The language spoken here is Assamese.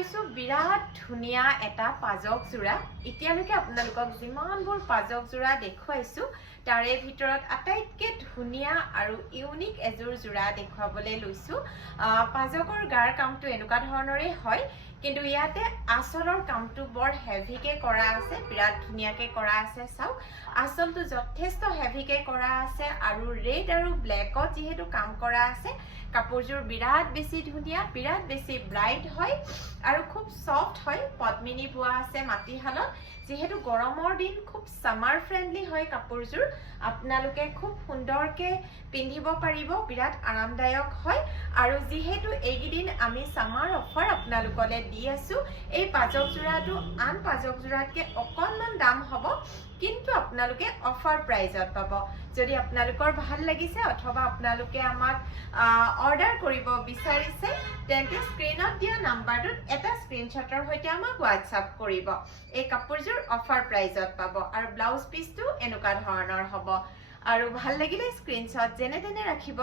লৈছো বিৰাট ধুনিয়া এটা পাজক জোৰা এতিয়ালৈকে আপোনালোকক যিমানবোৰ পাজক জোৰা দেখুৱাইছো তাৰে ভিতৰত আটাইতকৈ ধুনিয়া আৰু ইউনিক এজোৰ জোৰা দেখুৱাবলৈ লৈছো পাজকৰ গাৰ কামটো এনেকুৱা ধৰণৰে হয় কিন্তু ইয়াতে আঁচলৰ কামটো বৰ হেভিকে কৰা আছে বিৰাট ধুনিয়াকে কৰা আছে চাওক আঁচলটো যথেষ্ট হেভিকে কৰা আছে আৰু ৰেড আৰু ব্লেকত যেহেতু কাম কৰা আছে কাপোৰযোৰ বিৰাট বেছি ধুনিয়া বিৰাট বেছি ব্ৰাইট হয় আৰু খুব সফট হয় পদ্মিনী বোৱা আছে মাটিশালত যেহেতু গৰমৰ দিন খুব সামাৰ ফ্ৰেন্ডলি হয় কাপোৰযোৰ আপোনালোকে খুব সুন্দৰকে পিন্ধিব পাৰিব বিৰাট আৰামদায়ক হয় আৰু যেহেতু এইকেইদিন আমি সামাৰ অফাৰ আপোনালোকলে দি আছো এই পাজক জোৰাটো আন পাজক জোৰাতকে অকনমান দাম হ'ব কিন্তু আপোনালোকে অফাৰ প্ৰাইজত পাব যদি আপোনালোকৰ ভাল লাগিছে অথবা আপোনালোকে আমাক অৰ্ডাৰ কৰিব বিচাৰিছে তেন্তে স্ক্ৰিনত দিয়া নাম্বাৰটোত এটা স্ক্ৰিনশ্বটৰ সৈতে আমাক হোৱাটছআপ কৰিব এই কাপোৰযোৰ অফাৰ প্ৰাইজত পাব আৰু ব্লাউজ পিচটো এনেকুৱা ধৰণৰ হ'ব আৰু ভাল লাগিলে স্ক্ৰিনশ্বট যেনে তেনে ৰাখিব